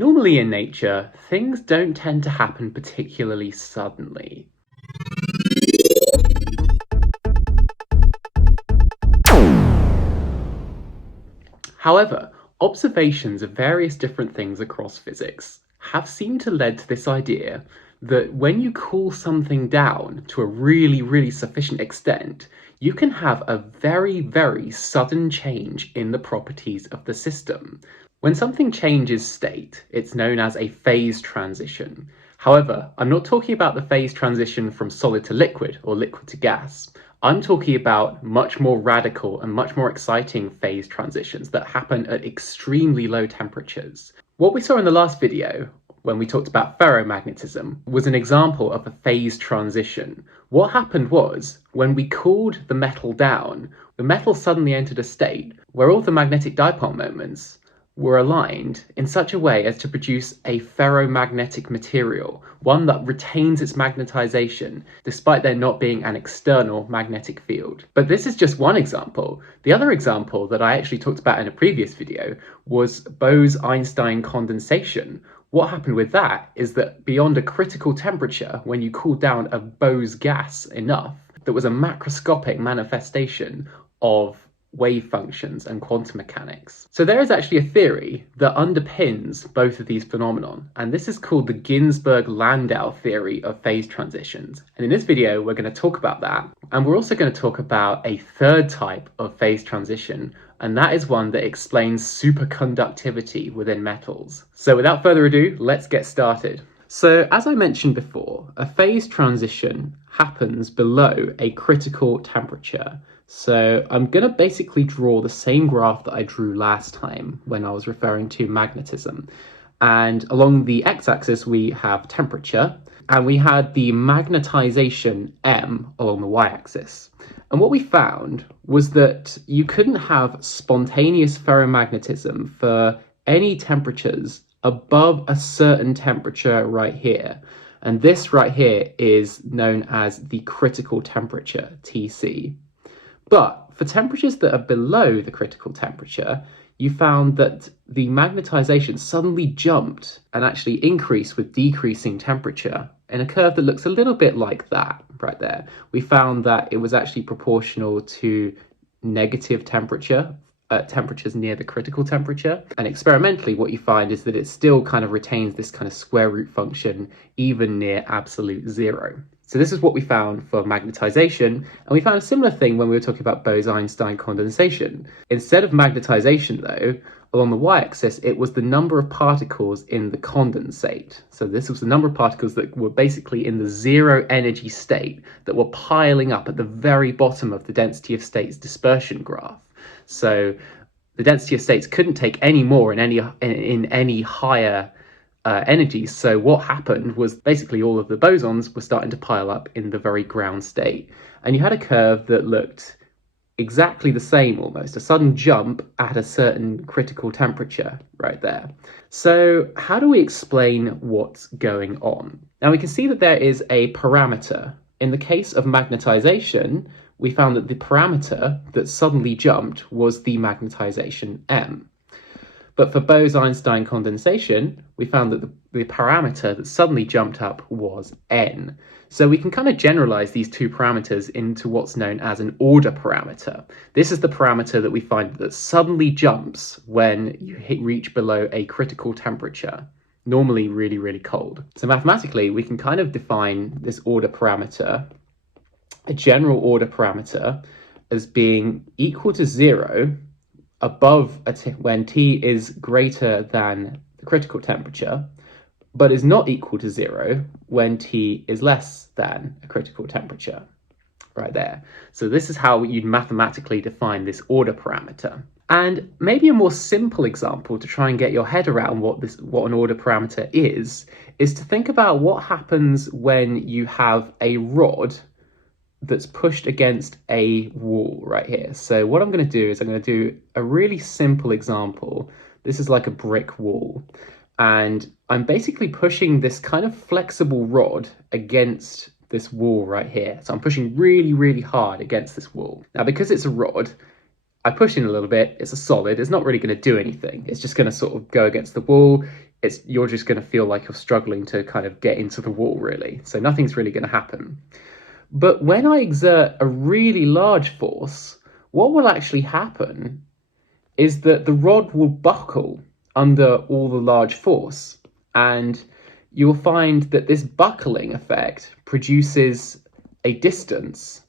Normally in nature, things don't tend to happen particularly suddenly. However, observations of various different things across physics have seemed to lead to this idea that when you cool something down to a really sufficient extent, you can have a very sudden change in the properties of the system. When something changes state, it's known as a phase transition. However, I'm not talking about the phase transition from solid to liquid or liquid to gas. I'm talking about much more radical and much more exciting phase transitions that happen at extremely low temperatures. What we saw in the last video, when we talked about ferromagnetism, was an example of a phase transition. What happened was, when we cooled the metal down, the metal suddenly entered a state where all the magnetic dipole moments were aligned in such a way as to produce a ferromagnetic material, one that retains its magnetization despite there not being an external magnetic field. But this is just one example. The other example that I actually talked about in a previous video was Bose-Einstein condensation. What happened with that is that beyond a critical temperature, when you cool down a Bose gas enough, there was a macroscopic manifestation of wave functions and quantum mechanics. So there is actually a theory that underpins both of these phenomenon, and this is called the Ginzburg-Landau theory of phase transitions. And in this video, we're going to talk about that, and we're also going to talk about a third type of phase transition, and that is one that explains superconductivity within metals. So without further ado, let's get started. So as I mentioned before, a phase transition happens below a critical temperature. So I'm going to basically draw the same graph that I drew last time when I was referring to magnetism. And along the x-axis, we have temperature, and we had the magnetization M along the y-axis. And what we found was that you couldn't have spontaneous ferromagnetism for any temperatures above a certain temperature right here. And this right here is known as the critical temperature, Tc. But for temperatures that are below the critical temperature, you found that the magnetization suddenly jumped and actually increased with decreasing temperature in a curve that looks a little bit like that right there. We found that it was actually proportional to negative temperature at temperatures near the critical temperature. And experimentally, what you find is that it still kind of retains this kind of square root function even near absolute zero. So this is what we found for magnetization, and we found a similar thing when we were talking about Bose-Einstein condensation. Instead of magnetization though, along the y-axis, it was the number of particles in the condensate. So this was the number of particles that were basically in the zero energy state that were piling up at the very bottom of the density of states dispersion graph. So the density of states couldn't take any more in any higher energy. So what happened was basically all of the bosons were starting to pile up in the very ground state. And you had a curve that looked exactly the same almost, a sudden jump at a certain critical temperature right there. So how do we explain what's going on? Now we can see that there is a parameter. In the case of magnetization, we found that the parameter that suddenly jumped was the magnetization M. But for Bose-Einstein condensation, we found that the parameter that suddenly jumped up was N. So we can kind of generalize these two parameters into what's known as an order parameter. This is the parameter that we find that suddenly jumps when you reach below a critical temperature, normally really cold. So mathematically, we can kind of define this order parameter, a general order parameter, as being equal to 0 above when T is greater than the critical temperature, but is not equal to 0 when T is less than a critical temperature, right there. So this is how you'd mathematically define this order parameter. And maybe a more simple example to try and get your head around what an order parameter is to think about what happens when you have a rod that's pushed against a wall right here. So what I'm going to do is I'm going to do a really simple example. This is like a brick wall, and I'm basically pushing this kind of flexible rod against this wall right here. So I'm pushing really hard against this wall. Now, because it's a rod, I push in a little bit, it's a solid, it's not really going to do anything. It's just going to sort of go against the wall. you're just going to feel like you're struggling to kind of get into the wall, really. So nothing's really going to happen. But when I exert a really large force, what will actually happen is that the rod will buckle under all the large force. And you'll find that this buckling effect produces a distance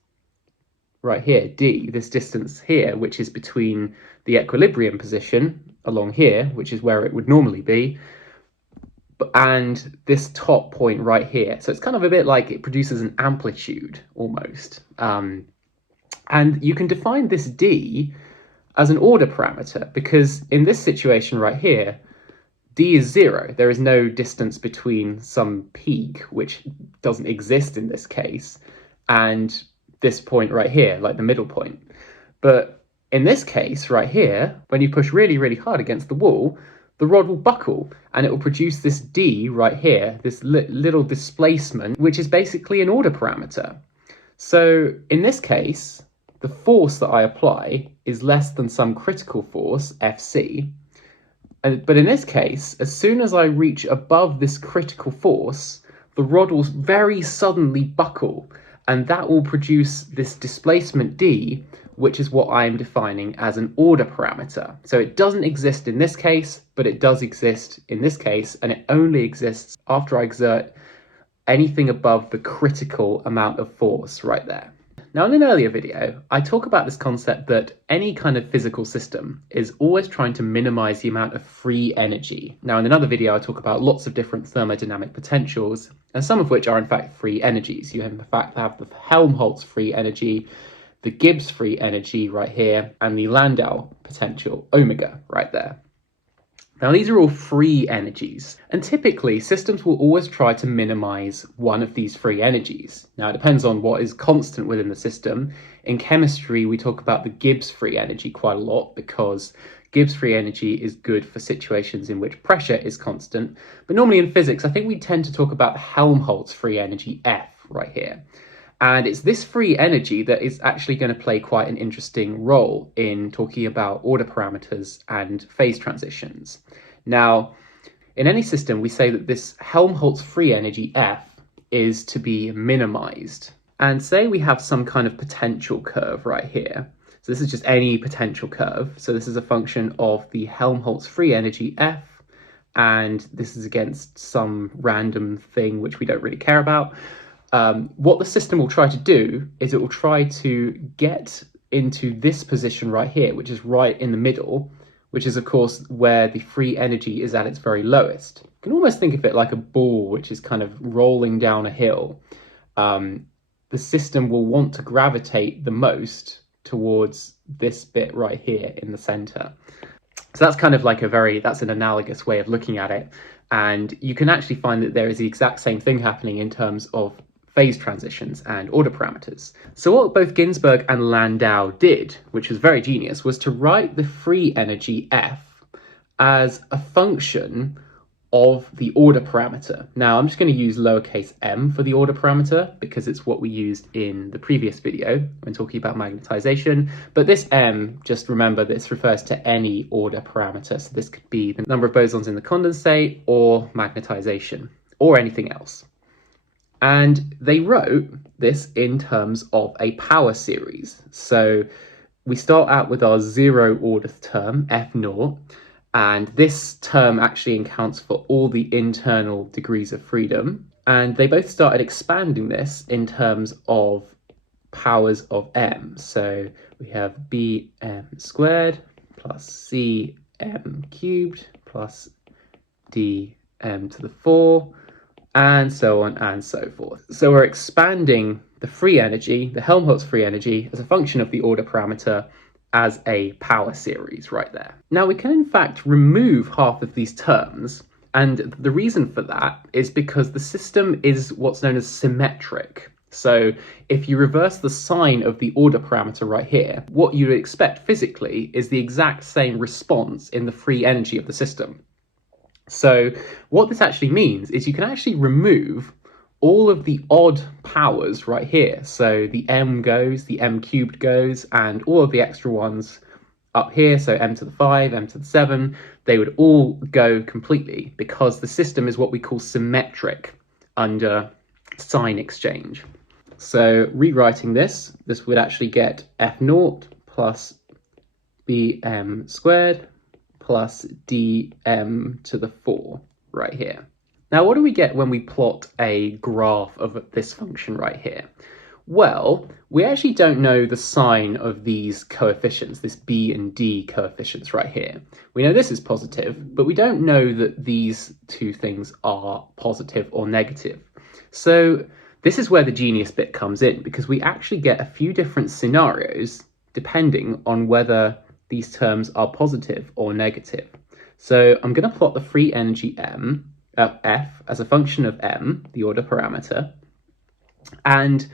right here, d, this distance here, which is between the equilibrium position along here, which is where it would normally be, and this top point right here. So it's kind of a bit like it produces an amplitude almost. And you can define this d as an order parameter, because in this situation right here, d is 0. There is no distance between some peak, which doesn't exist in this case, and this point right here, like the middle point. But in this case right here, when you push really, really hard against the wall, the rod will buckle and it will produce this d right here, this little displacement, which is basically an order parameter. So in this case, the force that I apply is less than some critical force, Fc. But in this case, as soon as I reach above this critical force, the rod will very suddenly buckle, and that will produce this displacement d, which is what I'm defining as an order parameter. So it doesn't exist in this case, but it does exist in this case, and it only exists after I exert anything above the critical amount of force right there. Now, in an earlier video, I talk about this concept that any kind of physical system is always trying to minimize the amount of free energy. Now, in another video, I talk about lots of different thermodynamic potentials, and some of which are in fact free energies. You in fact have the Helmholtz free energy, the Gibbs free energy right here, and the Landau potential, omega, right there. Now, these are all free energies, and typically systems will always try to minimize one of these free energies. Now, it depends on what is constant within the system. In chemistry, we talk about the Gibbs free energy quite a lot because Gibbs free energy is good for situations in which pressure is constant. But normally in physics, I think we tend to talk about the Helmholtz free energy, F, right here. And it's this free energy that is actually going to play quite an interesting role in talking about order parameters and phase transitions. Now, in any system, we say that this Helmholtz free energy, F, is to be minimized. And say we have some kind of potential curve right here. So this is just any potential curve. So this is a function of the Helmholtz free energy, F, and this is against some random thing which we don't really care about. What the system will try to do is it will try to get into this position right here, which is right in the middle, which is of course where the free energy is at its very lowest. You can almost think of it like a ball which is kind of rolling down a hill. The system will want to gravitate the most towards this bit right here in the center. So that's kind of like that's an analogous way of looking at it. And you can actually find that there is the exact same thing happening in terms of phase transitions and order parameters. So what both Ginzburg and Landau did, which was very genius, was to write the free energy F as a function of the order parameter. Now I'm just going to use lowercase m for the order parameter because it's what we used in the previous video when talking about magnetization. But this m, just remember, this refers to any order parameter. So this could be the number of bosons in the condensate or magnetization or anything else. And they wrote this in terms of a power series. So we start out with our zero order term, F0, and this term actually accounts for all the internal degrees of freedom. And they both started expanding this in terms of powers of m. So we have bm squared plus cm cubed plus dm to the 4, and so on and so forth. So we're expanding the free energy, the Helmholtz free energy, as a function of the order parameter as a power series right there. Now we can in fact remove half of these terms, and the reason for that is because the system is what's known as symmetric. So if you reverse the sign of the order parameter right here, what you'd expect physically is the exact same response in the free energy of the system. So what this actually means is you can actually remove all of the odd powers right here. So the m goes, the m cubed goes, and all of the extra ones up here, so m to the 5, m to the 7, they would all go completely because the system is what we call symmetric under sign exchange. So rewriting this would actually get f naught plus bm squared plus dm to the 4 right here. Now, what do we get when we plot a graph of this function right here? Well, we actually don't know the sign of these coefficients, this b and d coefficients right here. We know this is positive, but we don't know that these two things are positive or negative. So this is where the genius bit comes in, because we actually get a few different scenarios depending on whether these terms are positive or negative. So I'm going to plot the free energy f as a function of m, the order parameter, and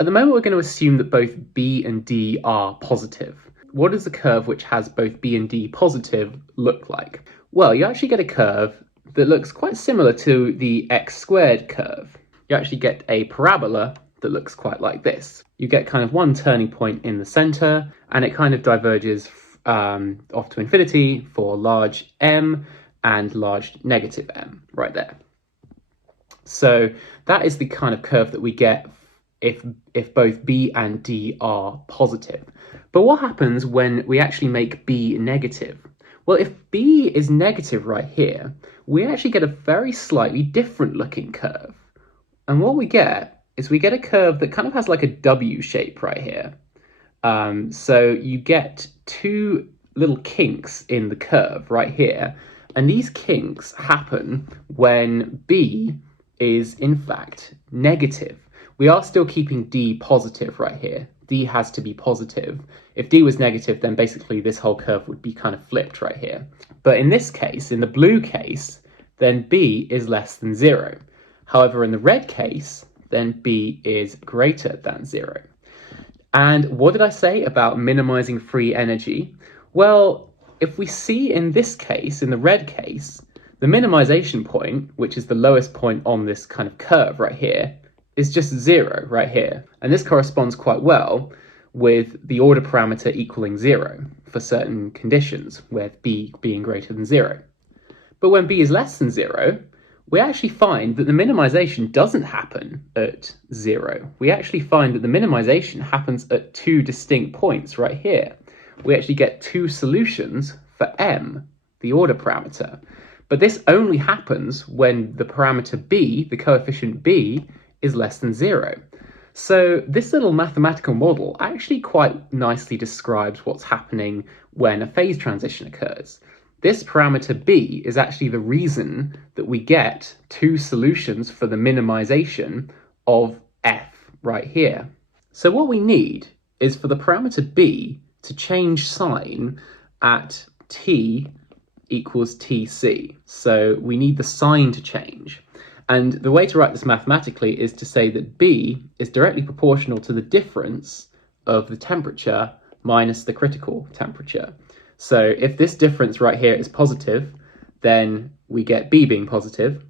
at the moment we're going to assume that both b and d are positive. What does the curve which has both b and d positive look like? Well, you actually get a curve that looks quite similar to the x squared curve. You actually get a parabola that looks quite like this. You get kind of one turning point in the center, and it kind of diverges off to infinity for large m and large negative m right there. So that is the kind of curve that we get if both b and d are positive. But what happens when we actually make b negative? Well, if b is negative right here, we actually get a very slightly different looking curve. And what we get is we get a curve that kind of has like a W shape right here. So you get two little kinks in the curve right here. And these kinks happen when b is in fact negative. We are still keeping d positive right here. D has to be positive. If d was negative, then basically this whole curve would be kind of flipped right here. But in this case, in the blue case, then b is less than 0. However, in the red case, then b is greater than 0. And what did I say about minimizing free energy? Well, if we see in this case, in the red case, the minimization point, which is the lowest point on this kind of curve right here, is just 0 right here. And this corresponds quite well with the order parameter equaling 0 for certain conditions, with b being greater than 0. But when b is less than 0, we actually find that the minimization doesn't happen at 0. We actually find that the minimization happens at two distinct points right here. We actually get two solutions for m, the order parameter. But this only happens when the parameter b, the coefficient b, is less than 0. So this little mathematical model actually quite nicely describes what's happening when a phase transition occurs. This parameter b is actually the reason that we get two solutions for the minimization of f right here. So what we need is for the parameter b to change sign at t equals tc. So we need the sign to change. And the way to write this mathematically is to say that b is directly proportional to the difference of the temperature minus the critical temperature. So if this difference right here is positive, then we get b being positive.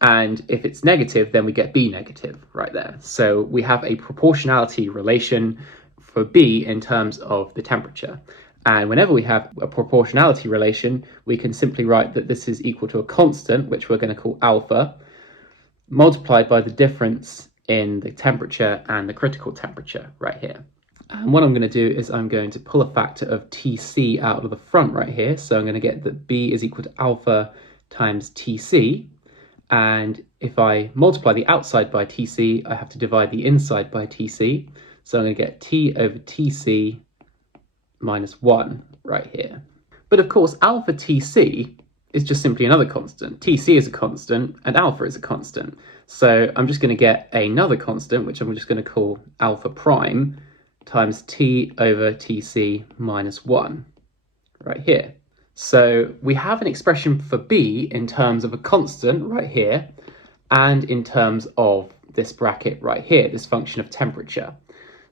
And if it's negative, then we get b negative right there. So we have a proportionality relation for b in terms of the temperature. And whenever we have a proportionality relation, we can simply write that this is equal to a constant, which we're going to call alpha, multiplied by the difference in the temperature and the critical temperature right here. And what I'm going to do is I'm going to pull a factor of Tc out of the front right here. So I'm going to get that B is equal to alpha times Tc. And if I multiply the outside by Tc, I have to divide the inside by Tc. So I'm going to get T over Tc minus 1 right here. But of course, alpha Tc is just simply another constant. Tc is a constant and alpha is a constant. So I'm just going to get another constant, which I'm just going to call alpha prime, times T over Tc minus 1 right here. So we have an expression for B in terms of a constant right here and in terms of this bracket right here, this function of temperature.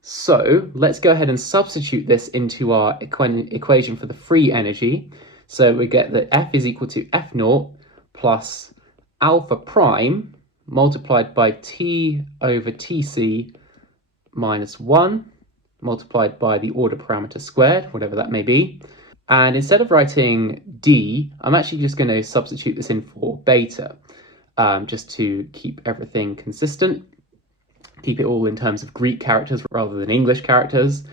So let's go ahead and substitute this into our equation for the free energy. So we get that F is equal to F naught plus alpha prime multiplied by T over Tc minus 1 multiplied by the order parameter squared, whatever that may be, And instead of writing D, I'm actually just going to substitute this in for beta, just to keep everything consistent, keep it all in terms of Greek characters rather than English characters.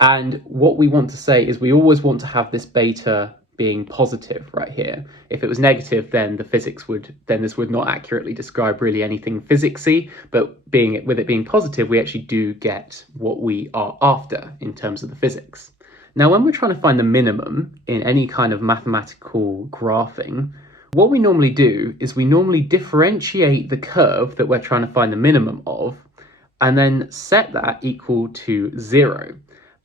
And what we want to say is we always want to have this beta being positive right here. If it was negative, then this would not accurately describe really anything physicsy, but with it being positive, we actually do get what we are after in terms of the physics. Now, when we're trying to find the minimum in any kind of mathematical graphing, what we normally do is we normally differentiate the curve that we're trying to find the minimum of, and then set that equal to 0.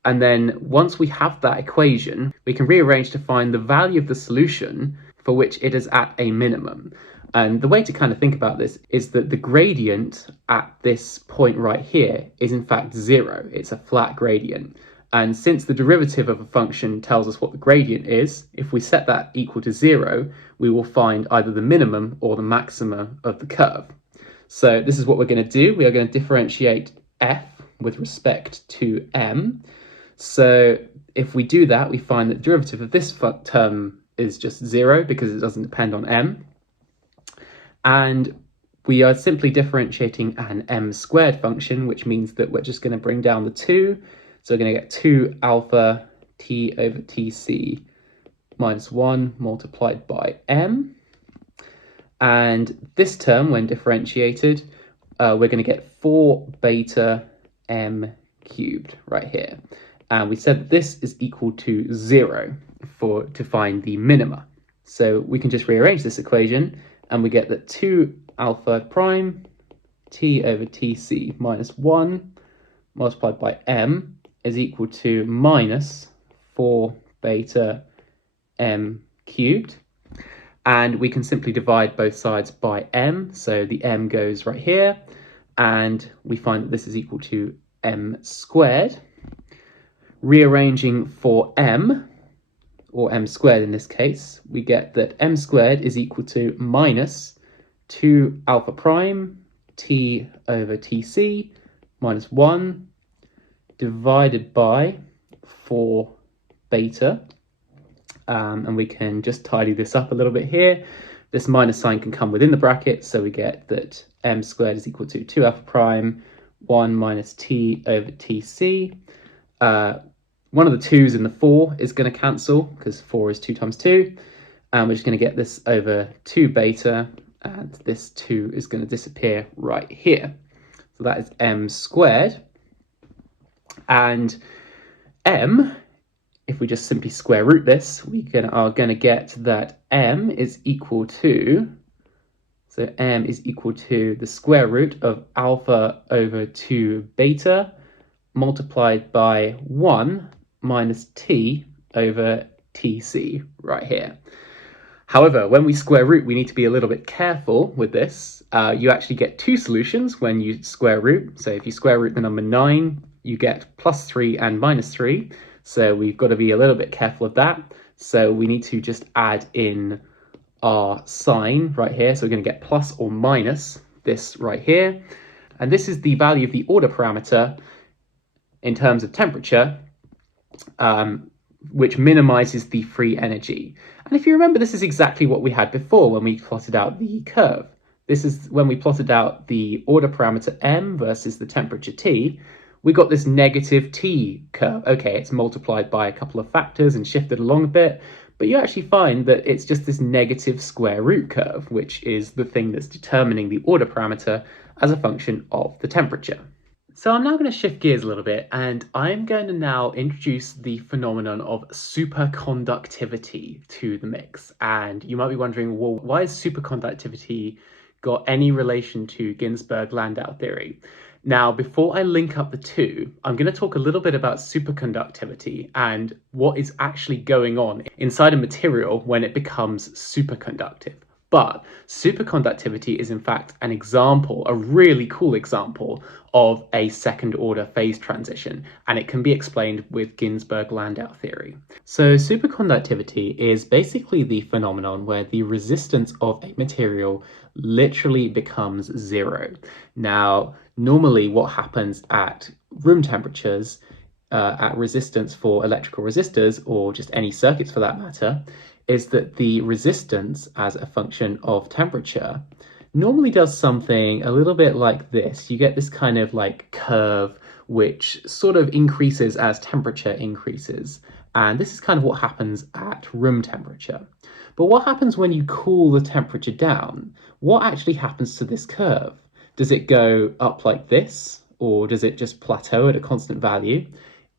And then once we have that equation, we can rearrange to find the value of the solution for which it is at a minimum. And the way to kind of think about this is that the gradient at this point right here is in fact 0. It's a flat gradient. And since the derivative of a function tells us what the gradient is, if we set that equal to 0, we will find either the minimum or the maximum of the curve. So this is what we're going to do. We are going to differentiate f with respect to m. So if we do that, we find that the derivative of this term is just 0 because it doesn't depend on m. And we are simply differentiating an m squared function, which means that we're just going to bring down the 2. So we're going to get 2 alpha t over tc minus 1 multiplied by m. And this term, when differentiated, we're going to get 4 beta m cubed right here. And we said that this is equal to 0 to find the minima. So we can just rearrange this equation, and we get that 2 alpha prime t over tc minus 1 multiplied by m is equal to minus 4 beta m cubed. And we can simply divide both sides by m. So the m goes right here, and we find that this is equal to m squared. Rearranging for m, or m squared in this case, we get that m squared is equal to minus 2 alpha prime t over tc minus 1 divided by 4 beta. And we can just tidy this up a little bit here. This minus sign can come within the bracket, so we get that m squared is equal to 2 alpha prime 1 minus t over tc. One of the 2's in the 4 is going to cancel because 4 is 2 times 2. And we're just going to get this over 2 beta, and this 2 is going to disappear right here. So that is m squared. And m, if we just simply square root this, we are going to get that m is equal to, so m is equal to the square root of alpha over 2 beta multiplied by 1 minus t over tc right here. However, when we square root, we need to be a little bit careful with this. You actually get 2 solutions when you square root. So if you square root the number 9, you get plus 3 and minus 3. So we've got to be a little bit careful of that. So we need to just add in our sign right here. So we're going to get plus or minus this right here. And this is the value of the order parameter in terms of temperature, which minimizes the free energy. And if you remember, this is exactly what we had before when we plotted out the curve. This is when we plotted out the order parameter m versus the temperature T. We got this negative T curve. Okay, it's multiplied by a couple of factors and shifted along a bit, but you actually find that it's just this negative square root curve, which is the thing that's determining the order parameter as a function of the temperature. So I'm now going to shift gears a little bit, and I'm going to now introduce the phenomenon of superconductivity to the mix. And you might be wondering, well, why has superconductivity got any relation to Ginzburg-Landau theory? Now, before I link up the two, I'm going to talk a little bit about superconductivity and what is actually going on inside a material when it becomes superconductive. But superconductivity is in fact an example, a really cool example of a second order phase transition, and it can be explained with Ginzburg-Landau theory. So superconductivity is basically the phenomenon where the resistance of a material literally becomes 0. Now, normally what happens at room temperatures at resistance for electrical resistors, or just any circuits for that matter, is that the resistance as a function of temperature normally does something a little bit like this. You get this kind of like curve which sort of increases as temperature increases. And this is kind of what happens at room temperature. But what happens when you cool the temperature down? What actually happens to this curve? Does it go up like this, or does it just plateau at a constant value?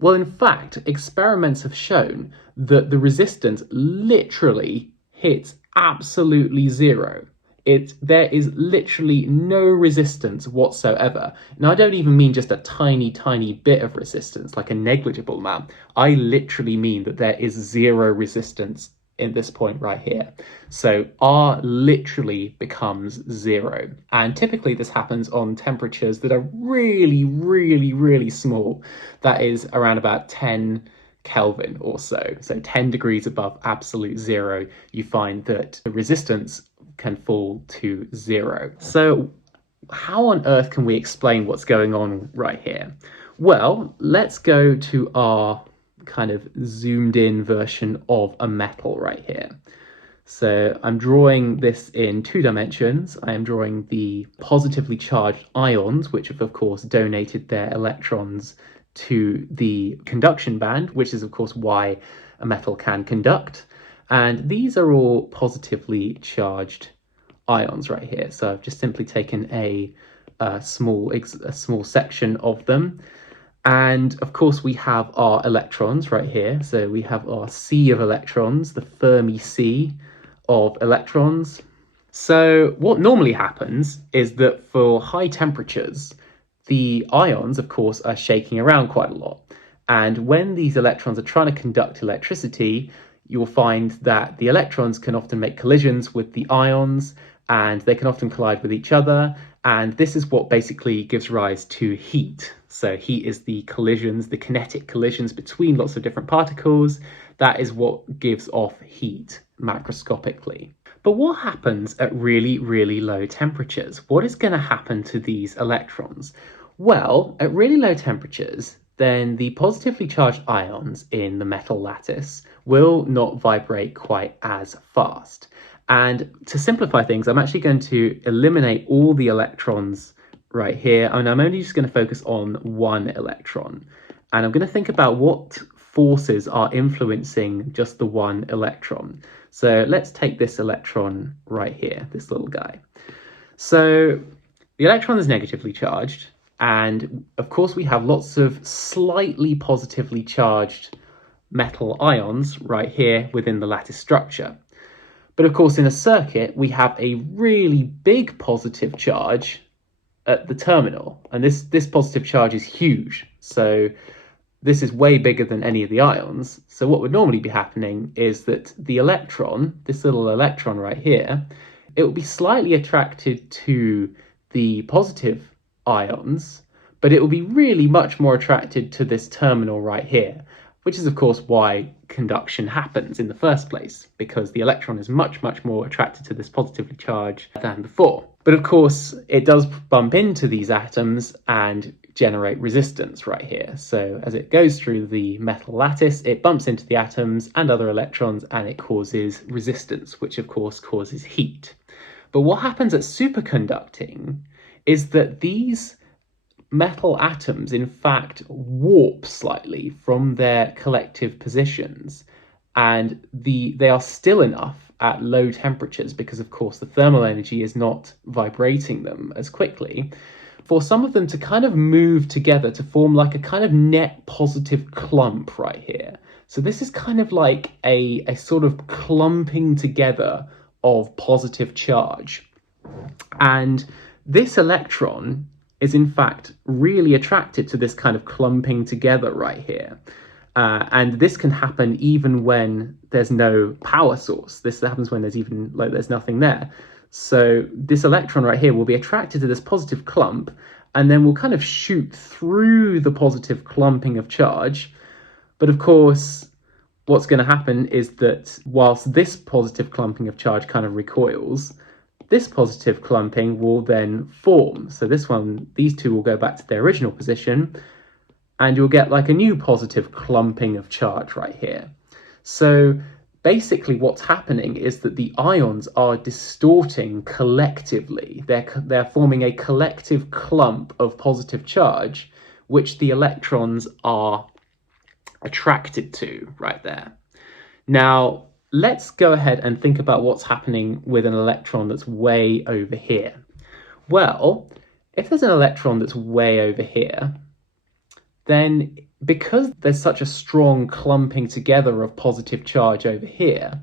Well, in fact, experiments have shown that the resistance literally hits absolutely zero. There is literally no resistance whatsoever. Now, I don't even mean just a tiny, tiny bit of resistance, like a negligible amount. I literally mean that there is zero resistance in this point right here. So R literally becomes zero. And typically this happens on temperatures that are really, really, really small. That is around about 10 Kelvin or so. So 10 degrees above absolute zero, you find that the resistance can fall to zero. So how on earth can we explain what's going on right here? Well, let's go to our kind of zoomed in version of a metal right here. So I'm drawing this in 2 dimensions. I am drawing the positively charged ions, which have of course donated their electrons to the conduction band, which is of course why a metal can conduct. And these are all positively charged ions right here. So I've just simply taken a small section of them. And of course we have our electrons right here. So we have our sea of electrons, the Fermi sea of electrons. So what normally happens is that for high temperatures, the ions, of course, are shaking around quite a lot. And when these electrons are trying to conduct electricity, you'll find that the electrons can often make collisions with the ions, and they can often collide with each other. And this is what basically gives rise to heat. So heat is the collisions, the kinetic collisions between lots of different particles. That is what gives off heat macroscopically. But what happens at really, really low temperatures? What is going to happen to these electrons? Well, at really low temperatures, then the positively charged ions in the metal lattice will not vibrate quite as fast. And to simplify things, I'm actually going to eliminate all the electrons right here, and I'm only just going to focus on one electron. And I'm going to think about what forces are influencing just the one electron. So let's take this electron right here, this little guy. So the electron is negatively charged, and of course we have lots of slightly positively charged metal ions right here within the lattice structure. But of course, in a circuit, we have a really big positive charge at the terminal. And this positive charge is huge. So this is way bigger than any of the ions. So what would normally be happening is that the electron, this little electron right here, it will be slightly attracted to the positive ions, but it will be really much more attracted to this terminal right here, which is of course why conduction happens in the first place, because the electron is much, much more attracted to this positively charged than before. But of course, it does bump into these atoms and generate resistance right here. So as it goes through the metal lattice, it bumps into the atoms and other electrons, and it causes resistance, which of course causes heat. But what happens at superconducting is that these metal atoms in fact warp slightly from their collective positions, and they are still enough at low temperatures, because of course the thermal energy is not vibrating them as quickly, for some of them to kind of move together to form like a kind of net positive clump right here. So this is kind of like a sort of clumping together of positive charge. And this electron is in fact really attracted to this kind of clumping together right here. And this can happen even when there's no power source. This happens when there's nothing there. So this electron right here will be attracted to this positive clump, and then will kind of shoot through the positive clumping of charge. But of course, what's going to happen is that whilst this positive clumping of charge kind of recoils, this positive clumping will then form. So these two will go back to their original position, and you'll get like a new positive clumping of charge right here. So basically what's happening is that the ions are distorting collectively. They're forming a collective clump of positive charge, which the electrons are attracted to right there. Now, let's go ahead and think about what's happening with an electron that's way over here. Well, if there's an electron that's way over here, then because there's such a strong clumping together of positive charge over here,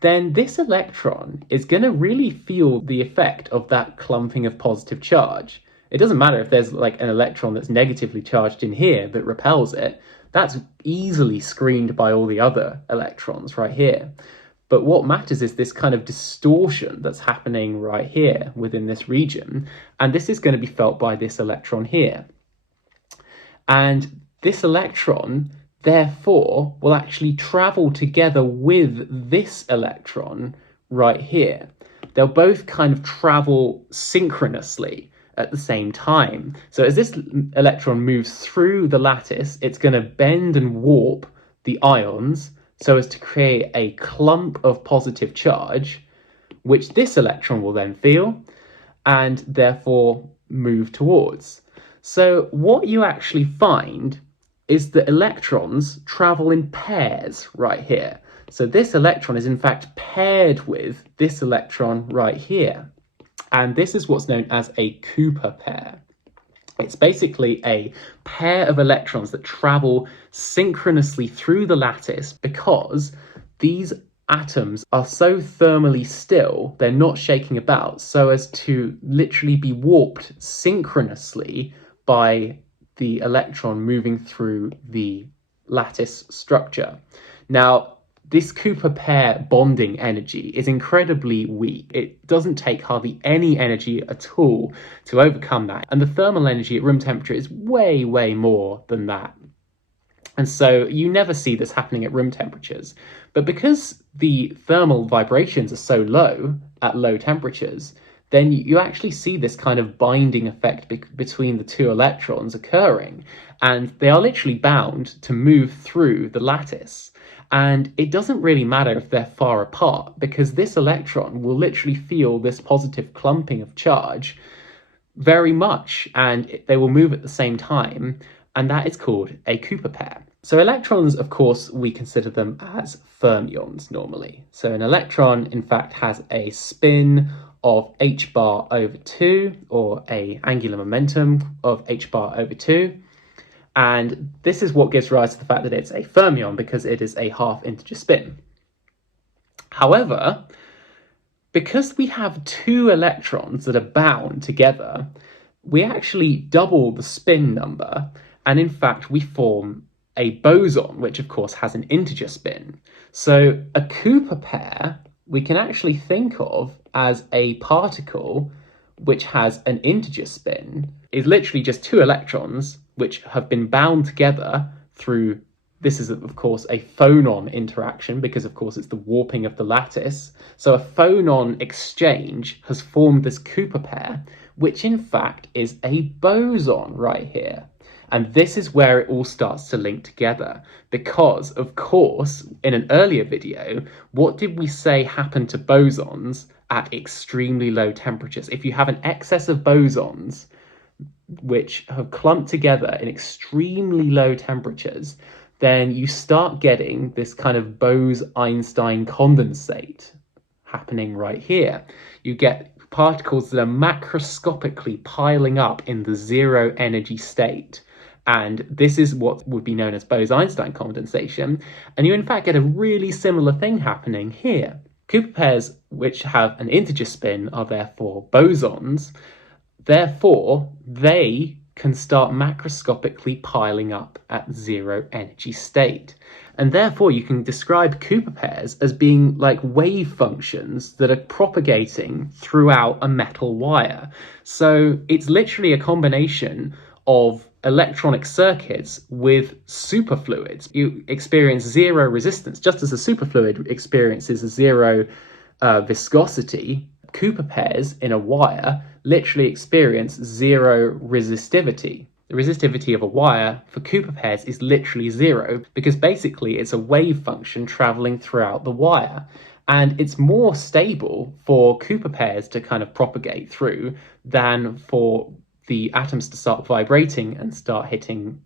then this electron is going to really feel the effect of that clumping of positive charge. It doesn't matter if there's like an electron that's negatively charged in here that repels it. That's easily screened by all the other electrons right here. But what matters is this kind of distortion that's happening right here within this region, and this is going to be felt by this electron here. And this electron, therefore, will actually travel together with this electron right here. They'll both kind of travel synchronously at the same time. So as this electron moves through the lattice, it's going to bend and warp the ions so as to create a clump of positive charge, which this electron will then feel and therefore move towards. So what you actually find is that electrons travel in pairs right here. So this electron is in fact paired with this electron right here. And this is what's known as a Cooper pair. It's basically a pair of electrons that travel synchronously through the lattice because these atoms are so thermally still, they're not shaking about, so as to literally be warped synchronously by the electron moving through the lattice structure. Now, this Cooper pair bonding energy is incredibly weak. It doesn't take hardly any energy at all to overcome that. And the thermal energy at room temperature is way, way more than that. And so you never see this happening at room temperatures. But because the thermal vibrations are so low at low temperatures, then you actually see this kind of binding effect between the two electrons occurring. And they are literally bound to move through the lattice. And it doesn't really matter if they're far apart, because this electron will literally feel this positive clumping of charge very much, and they will move at the same time, and that is called a Cooper pair. So electrons, of course, we consider them as fermions normally. So an electron, in fact, has a spin of h bar over 2, or a angular momentum of h bar over 2. And this is what gives rise to the fact that it's a fermion, because it is a half integer spin. However, because we have two electrons that are bound together, we actually double the spin number, and in fact we form a boson, which of course has an integer spin. So a Cooper pair we can actually think of as a particle which has an integer spin, is literally just two electrons which have been bound together through, this is of course a phonon interaction, because of course it's the warping of the lattice. So a phonon exchange has formed this Cooper pair, which in fact is a boson right here. And this is where it all starts to link together, because of course in an earlier video, what did we say happened to bosons at extremely low temperatures? If you have an excess of bosons which have clumped together in extremely low temperatures, then you start getting this kind of Bose-Einstein condensate happening right here. You get particles that are macroscopically piling up in the zero energy state. And this is what would be known as Bose-Einstein condensation. And you in fact get a really similar thing happening here. Cooper pairs which have an integer spin are therefore bosons. Therefore, they can start macroscopically piling up at zero energy state. And therefore, you can describe Cooper pairs as being like wave functions that are propagating throughout a metal wire. So it's literally a combination of electronic circuits with superfluids. You experience zero resistance, just as a superfluid experiences a zero viscosity. Cooper pairs in a wire literally experience zero resistivity. The resistivity of a wire for Cooper pairs is literally zero, because basically it's a wave function traveling throughout the wire. And it's more stable for Cooper pairs to kind of propagate through than for the atoms to start vibrating and start hitting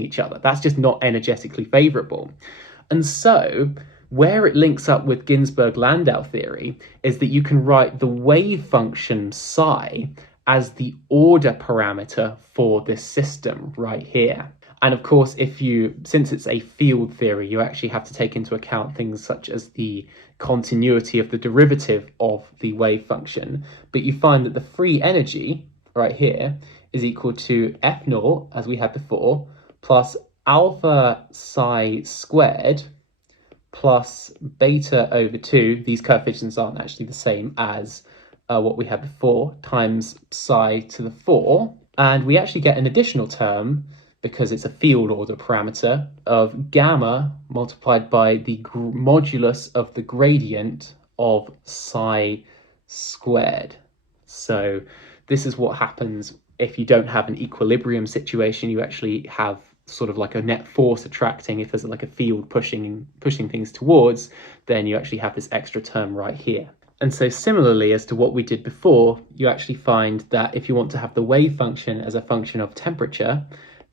each other. That's just not energetically favorable. And so where it links up with Ginzburg-Landau theory is that you can write the wave function psi as the order parameter for this system right here. And of course, since it's a field theory, you actually have to take into account things such as the continuity of the derivative of the wave function. But you find that the free energy right here is equal to F naught, as we had before, plus alpha psi squared plus beta over 2, these coefficients aren't actually the same as what we had before, times psi to the 4. And we actually get an additional term, because it's a field order parameter, of gamma multiplied by the modulus of the gradient of psi squared. So this is what happens if you don't have an equilibrium situation. You actually have sort of like a net force attracting. If there's like a field pushing things towards, then you actually have this extra term right here. And so similarly as to what we did before, you actually find that if you want to have the wave function as a function of temperature,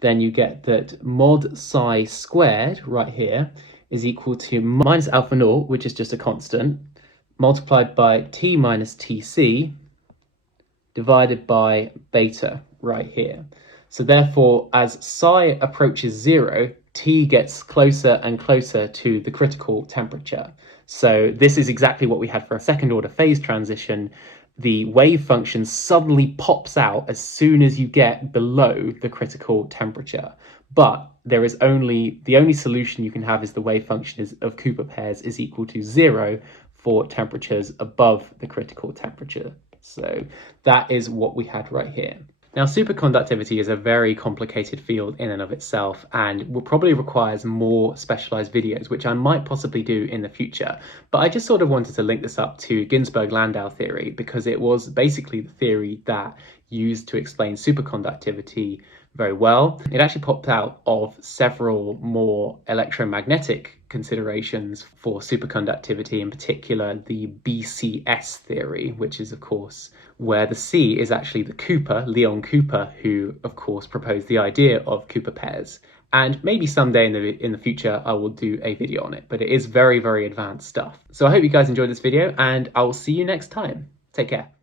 then you get that mod psi squared right here is equal to minus alpha naught, which is just a constant, multiplied by T minus Tc divided by beta right here. So therefore, as psi approaches 0, T gets closer and closer to the critical temperature. So this is exactly what we had for a second order phase transition. The wave function suddenly pops out as soon as you get below the critical temperature. But the only solution you can have is the wave function of Cooper pairs is equal to 0 for temperatures above the critical temperature. So that is what we had right here. Now, superconductivity is a very complicated field in and of itself, and will probably requires more specialized videos, which I might possibly do in the future. But I just sort of wanted to link this up to Ginzburg-Landau theory, because it was basically the theory that used to explain superconductivity very well. It actually popped out of several more electromagnetic considerations for superconductivity, in particular the BCS theory, which is of course where the C is actually the Cooper, Leon Cooper, who of course proposed the idea of Cooper pairs. And maybe someday in the future I will do a video on it, but it is very, very advanced stuff. So I hope you guys enjoyed this video, and I will see you next time. Take care.